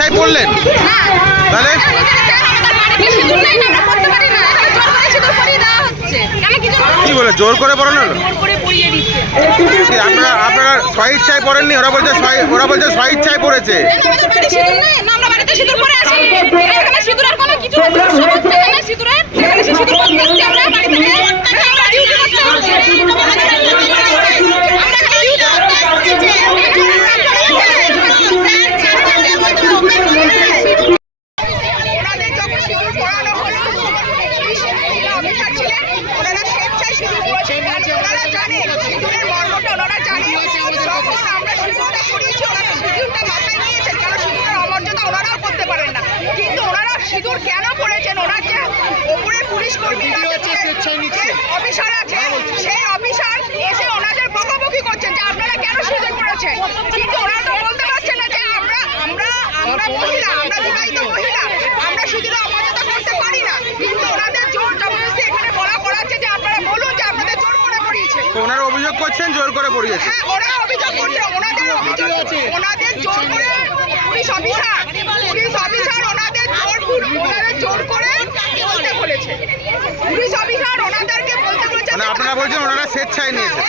স্বেচ্ছায় পড়লেন? তাহলে কি বলে জোর করে পড়ানো হলো? আপনারা স্বইচ্ছায় পড়েননি? ওরা বলছে স্বইচ্ছায় পড়েছে। সিঁদুর কেন পড়েছেন? ওনার যে ওপরে পুলিশ কর্মী অফিসার আছে, সেই অফিসার এসে ওনাদের বকাবকি করছেন যে আপনারা কেন সিঁদুর পড়েছেন, কিন্তু ওনারা তো বলতে পারছেন না যে আমরা মহিলা, আমরা বিবাহিত মহিলা, আমরা সিঁদুরে অমর্যাদা করতে পারি না, কিন্তু ওনাদের জোর জবরদস্তি এখানে বলা করাচ্ছে যে আপনারা বলুন যে আপনাদের জোর করে পড়িয়েছে। ওনারা অভিযোগ করছেন জোর করে পড়িয়েছে। হ্যাঁ, ওনারা অভিযোগ করছে, ওনাদের জোর করে পুলিশ অফিসার ওনাদের জোর করে বলতে বলেছে। পুলিশ অফিসার ওনাদেরকে বলতে বলেছে। মানে আপনারা বলছেন ওনারা স্বেচ্ছায় নিয়েছে।